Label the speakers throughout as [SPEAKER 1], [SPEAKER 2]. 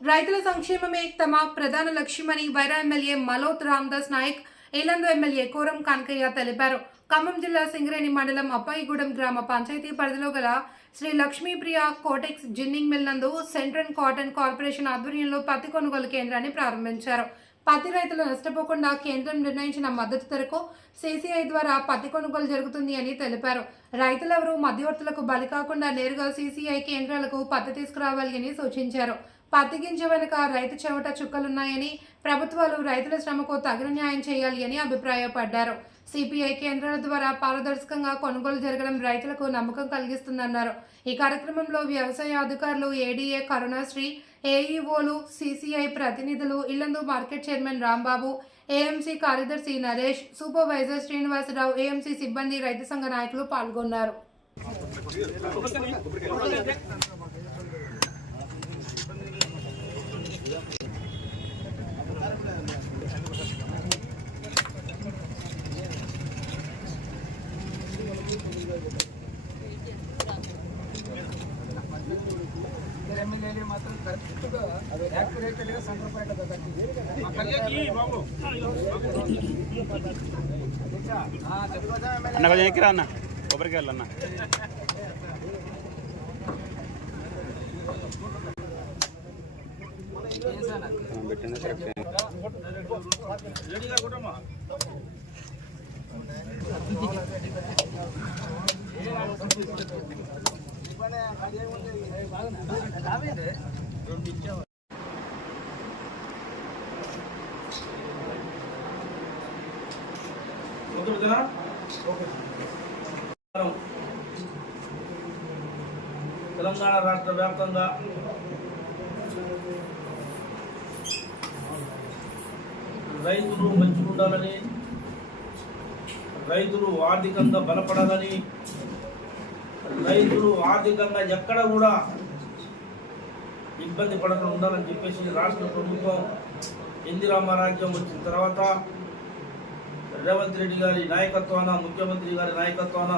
[SPEAKER 1] రైతుల సంక్షేమమే తమ ప్రధాన లక్ష్యమని వైరా ఎమ్మెల్యే మలోత్ రామ్దాస్ నాయక్ ఏలందు ఎమ్మెల్యే కోరం కనకయ్య తెలిపారు. ఖమ్మం జిల్లా సింగరేణి మండలం అప్పాయిగూడెం గ్రామ పంచాయతీ పరిధిలో గల Sri Lakshmipriya cotex ginning mill నందు సెంట్రల్ కాటన్ కార్పొరేషన్ ఆధ్వర్యంలో పత్తి కొనుగోలు కేంద్రాన్ని ప్రారంభించారు. పత్తి రైతులు నష్టపోకుండా కేంద్రం నిర్ణయించిన మద్దతు ధరకు సీసీఐ ద్వారా పత్తి కొనుగోలు జరుగుతుంది అని తెలిపారు. రైతులెవరూ మధ్యవర్తులకు బలి కాకుండా నేరుగా సీసీఐ కేంద్రాలకు పత్తి తీసుకురావాలి అని సూచించారు. పత్తి గింజ వెనుక రైతు చెవట చుక్కలున్నాయని ప్రభుత్వాలు రైతుల శ్రమకు తగిన న్యాయం చేయాలి అని అభిప్రాయపడ్డారు. సిపిఐ కేంద్రాల ద్వారా పారదర్శకంగా కొనుగోలు జరగడం రైతులకు నమ్మకం కలిగిస్తుందన్నారు. ఈ కార్యక్రమంలో వ్యవసాయ అధికారులు ఏడీఏ కరుణాశ్రీ ఏఈఓలు సిసిఐ ప్రతినిధులు Yellandu market chairman Rambabu AMC కార్యదర్శి నరేష్ సూపర్వైజర్ శ్రీనివాసరావు ఏఎంసీ సిబ్బంది రైతు సంఘ నాయకులు పాల్గొన్నారు.
[SPEAKER 2] ఎమ్మెల్యేలు మాత్రం కరెక్ట్గా యాక్యురేటెడ్గా సెంటర్ పాయింట్
[SPEAKER 3] అన్న కొంచెం ఎక్కిరా అన్న. కొబ్బరికాయలు అన్న. పెట్టింది కరెక్ట్
[SPEAKER 4] తెలంగాణ రాష్ట్ర వ్యాప్తంగా రైతులు మంచిగా ఉండాలని రైతులు ఆర్థికంగా బలపడాలని రైతులు ఆర్థికంగా ఎక్కడ కూడా ఇబ్బంది పడకుండా ఉండాలని చెప్పేసి రాష్ట్ర ప్రభుత్వం ఇందిరామ రాజ్యం వచ్చిన తర్వాత రేవంత్ రెడ్డి గారి నాయకత్వాన ముఖ్యమంత్రి గారి నాయకత్వాన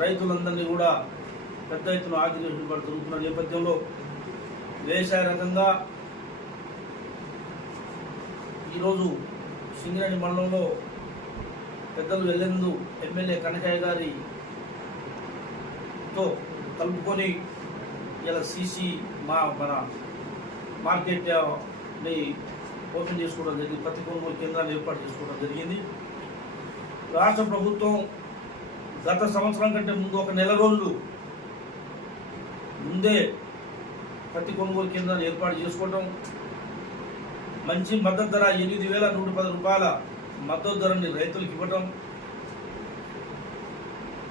[SPEAKER 4] రైతులందరినీ కూడా పెద్ద ఎత్తున ఆర్థిక జరుగుతున్న నేపథ్యంలో వ్యవసాయ రకంగా ఈరోజు సింగరేణి మండలంలో పెద్దలు వెల్లెందు ఎమ్మెల్యే కనకయ్య గారితో కలుపుకొని ఇలా సీసీ మా మన మార్కెట్ని ఓపెన్ చేసుకోవడం జరిగింది. ప్రతి కొనుగోలు కేంద్రాన్ని ఏర్పాటు చేసుకోవడం జరిగింది. రాష్ట్ర ప్రభుత్వం గత సంవత్సరం కంటే ముందు ఒక నెల రోజులు ముందే ప్రతి కొనుగోలు కేంద్రాన్ని ఏర్పాటు చేసుకోవడం మంచి మద్దతు ధర ఎనిమిది వేల నూట పది రూపాయల మద్దతు ధరని రైతులకు ఇవ్వటం.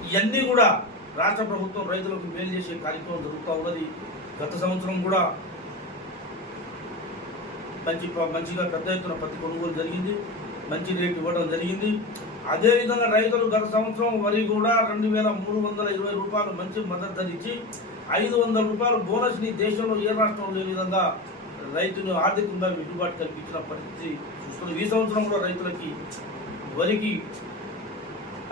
[SPEAKER 4] ఇవన్నీ కూడా రాష్ట్ర ప్రభుత్వం రైతులకు మేలు చేసే కార్యక్రమం జరుగుతూ ఉన్నది. గత సంవత్సరం కూడా మంచి మంచిగా పెద్ద ఎత్తున పత్తి కొనుగోలు జరిగింది. మంచి రేటు ఇవ్వడం జరిగింది. అదేవిధంగా రైతులు గత సంవత్సరం వరి కూడా రెండు వేల మూడు వందల ఇరవై రూపాయలు మంచి మద్దతు ధరించి ఐదు వందల రూపాయల బోనస్ని దేశంలో ఏ రాష్ట్రంలో లేని విధంగా రైతును ఆర్థికంగా వెసులుబాటు కల్పించిన పరిస్థితి చూసుకుని ఈ సంవత్సరం కూడా రైతులకి వరికి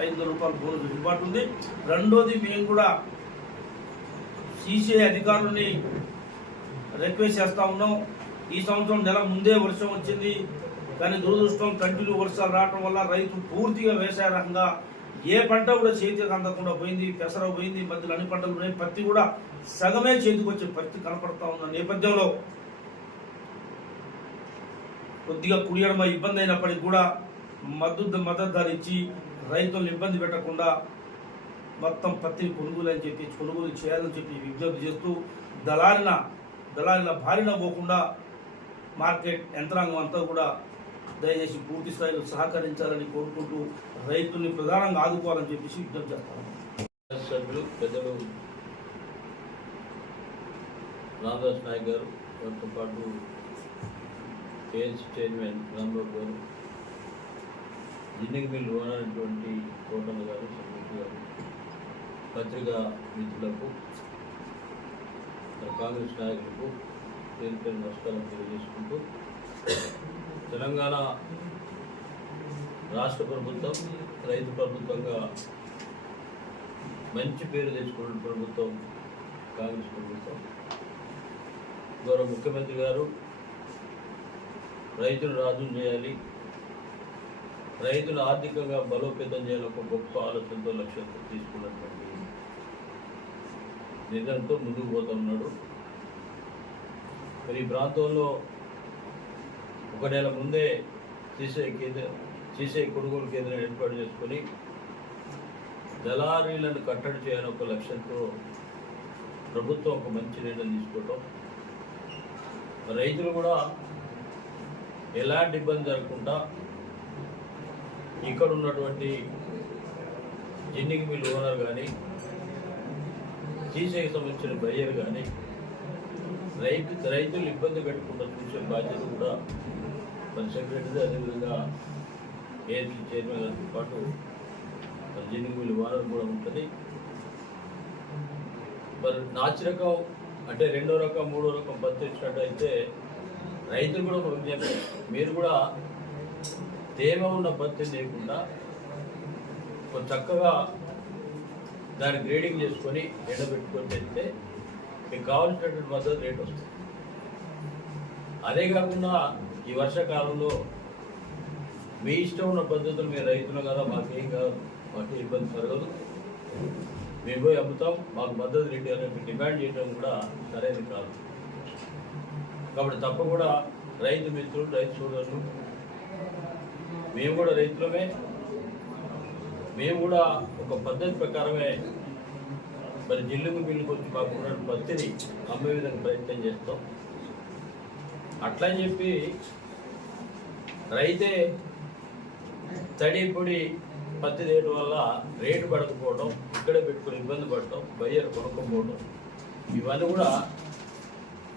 [SPEAKER 4] ఐదు వందల రూపాయల బోనస్ వెసులుబాటు ఉంది. రెండోది మేము కూడా సీసీఐ అధికారులని రిక్వెస్ట్ చేస్తా ఉన్నాం. ఈ సంవత్సరం నెల ముందే వర్షం వచ్చింది. కానీ దురదృష్టం కంటిన్యూ వర్షాలు రావడం వల్ల రైతు పూర్తిగా వ్యవసాయ రంగంగా ఏ పంట కూడా చేతికి అందకుండా పోయింది పెసర పోయింది మధ్యలో అన్ని పంటలు ఉన్నాయి. పత్తి కూడా సగమే చేతికి వచ్చే పత్తి కనపడతా ఉన్న నేపథ్యంలో కొద్దిగా కుడియడమ ఇబ్బంది అయినప్పటికీ కూడా మద్దతు మద్దతు ధర ఇచ్చి రైతులను ఇబ్బంది పెట్టకుండా మొత్తం పత్తిని కొనుగోలు అని చెప్పి కొనుగోలు చేయాలని చెప్పి విజ్ఞప్తి చేస్తూ దళారిన దళారిన బారిన పోకుండా మార్కెట్ యంత్రాంగం అంతా కూడా దయచేసి పూర్తి స్థాయిలో సహకరించాలని కోరుకుంటూ రైతుల్ని ప్రధానంగా ఆదుకోవాలని చెప్పేసి విజ్ఞప్తి చేస్తాను.
[SPEAKER 5] సభ్యులు పెద్దలు రామదాస్ నాయక్ గారు వారితో పాటు ఏఎన్సీ చైర్మన్ రాంబాబు గారు జిన్నిక మిల్ ఓనర్ అయినటువంటి కోటమ్మ గారు సంగీత్ గారు పత్రికా మిత్రులకు కాంగ్రెస్ నాయకులకు పేరు పేరు నమస్కారం తెలియజేసుకుంటూ తెలంగాణ రాష్ట్ర ప్రభుత్వం రైతు ప్రభుత్వంగా మంచి పేరు తెచ్చుకున్న ప్రభుత్వం కాంగ్రెస్ ప్రభుత్వం. గౌరవ ముఖ్యమంత్రి గారు రైతులు రాజు చేయాలి. రైతులు ఆర్థికంగా బలోపేతం చేయాలని ఒక గొప్ప ఆలోచనతో లక్ష్యంతో తీసుకున్నటువంటి నిర్ణయంతో ముందుకు పోతున్నాడు మరి ఈ ప్రాంతంలో ఒక నెల ముందే సీసీ కేంద్రం సీసీ కొనుగోలు కేంద్రం ఏర్పాటు చేసుకొని దళారీలను కట్టడి చేయాలని ఒక లక్ష్యంతో ప్రభుత్వం ఒక మంచి నిర్ణయం తీసుకోవటం. రైతులు కూడా ఎలాంటి ఇబ్బంది జరగకుండా ఇక్కడ ఉన్నటువంటి ఎన్నిక మిల్ ఓనర్ కానీ సీసీకి సంబంధించిన బయ్యర్ కానీ రైతు రైతులు ఇబ్బంది పెట్టకుండా చూసే బాధ్యత కూడా మన సెక్రటరీ అదేవిధంగా ఏఎస్సీ చైర్మన్ గారితో పాటు మన జిన్నింగ్ మిల్ ఓనర్ కూడా ఉంటుంది. మరి నాచి రకం అంటే రెండో రకం మూడో రకం పత్తి ఇచ్చినట్టయితే రైతులు కూడా ఒక విజ్ఞప్తి మీరు కూడా తేమ ఉన్న పత్తి లేకుండా చక్కగా దాన్ని గ్రేడింగ్ చేసుకొని ఎండబెట్టుకొని తెస్తే మీకు కావాల్సినటువంటి మద్దతు రేట్ వస్తుంది. అదే కాకుండా ఈ వర్షాకాలంలో మీ ఇష్టం ఉన్న పద్ధతులు మీరు రైతులు కదా మాకేం కాదు మాకు ఇబ్బంది జరగదు. మేము పోయి అమ్ముతాం మాకు మద్దతు రేటు అనేది డిమాండ్ చేయడం కూడా సరైనది కాదు. కాబట్టి తప్ప కూడా రైతు మిత్రులు రైతు సోదరులు మేము కూడా రైతులమే. మేము కూడా ఒక పద్ధతి ప్రకారమే మరి జిల్లుకు బిల్లుకు వచ్చి కాకుండా పత్తిని అమ్మే విధంగా ప్రయత్నం చేస్తాం. అట్లా అని చెప్పి రైతే తడి పొడి పత్తి రేటు వల్ల రేటు పడకపోవడం ఇక్కడే పెట్టుకుని ఇబ్బంది పడటం బయ్యర్ కొనుక్కోపోవడం ఇవన్నీ కూడా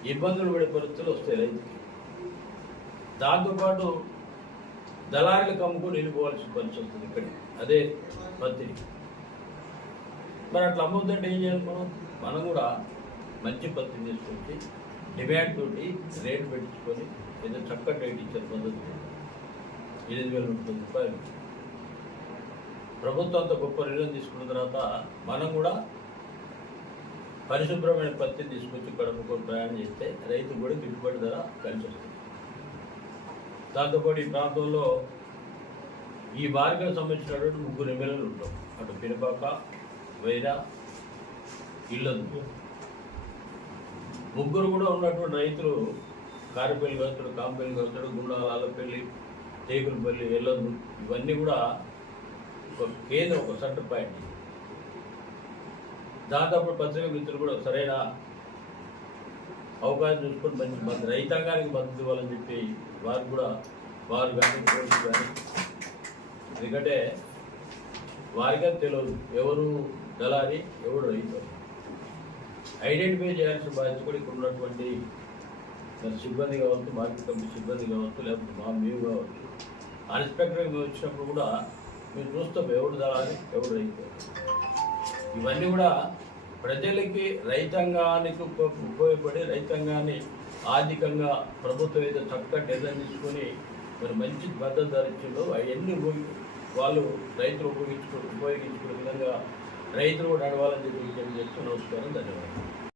[SPEAKER 5] ఇబ్బందులు పడే పరిస్థితులు వస్తాయి. రైతుకి దాంతోపాటు దళారులకు అమ్ముకొని వెళ్ళిపోవాల్సిన పరిస్థితి వస్తుంది ఇక్కడికి అదే పత్తిని. మరి అట్లా అమ్ముతుంటే ఏం చేయాలి మనం? కూడా మంచి పత్తిని తీసుకొచ్చి డిమాండ్ తోటి రేటు పెట్టించుకొని ఏదో చక్కటి రేటు ఇచ్చారు పద్ధతి ఎనిమిది వేల ముప్పై రూపాయలు. ప్రభుత్వం అంత గొప్ప నిర్ణయం తీసుకున్న తర్వాత మనం కూడా పరిశుభ్రమైన పత్తి తీసుకొచ్చి కడుపుకొని ప్రయాణం చేస్తే రైతు కూడా గిట్టుబడి ధర కలిసి వస్తుంది దాంతోపాటు ఈ ప్రాంతంలో ఈ బారికకు సంబంధించినటువంటి ముగ్గురు ఎమ్మెల్యేలు ఉంటాం అటు పినపాక వైరా ఇల్లందు. ముగ్గురు కూడా ఉన్నటువంటి రైతులు కారిపల్లి కలుతాడు కాంపల్లి కలుతాడు గుండాల ఆలపల్లి టేకులపల్లి ఎల్లందు. ఇవన్నీ కూడా ఒక కేంద్రం ఒక సెంటర్ పాయింట్. దాదాపు పత్రిక మిత్రులు కూడా సరైన అవకాశం చూసుకొని మంచి మంది రైతాంగానికి మద్దతు ఇవ్వాలని చెప్పి వారు కూడా వారు కానీ కానీ ఎందుకంటే వారిగా తెలియదు. ఎవరు దళారి ఎవరు రైతు. అని. ఐడెంటిఫై చేయాల్సిన బాధ్యత కూడా ఇక్కడ ఉన్నటువంటి సిబ్బంది కావచ్చు మార్కెట్ కమిటీ సిబ్బంది కావచ్చు లేకపోతే మా మేము కావచ్చు. అన్స్పెక్టర్గా మేము వచ్చినప్పుడు కూడా మేము చూస్తాం ఎవడు దళాలి ఎవడు రైతు. ఇవన్నీ కూడా ప్రజలకి రైతాంగానికి ఉపయోగపడి రైతాంగాన్ని ఆర్థికంగా ప్రభుత్వం ఏదో చక్కగా నిర్ణయం తీసుకొని మరి మంచి భద్రత ధరించిందో అవన్నీ ఉపయోగి వాళ్ళు రైతులు ఉపయోగించుకో ఉపయోగించుకునే విధంగా రైతులు కూడా నడవాలని చెప్పి విజ్ఞప్తి నమస్కారం ధన్యవాదాలు.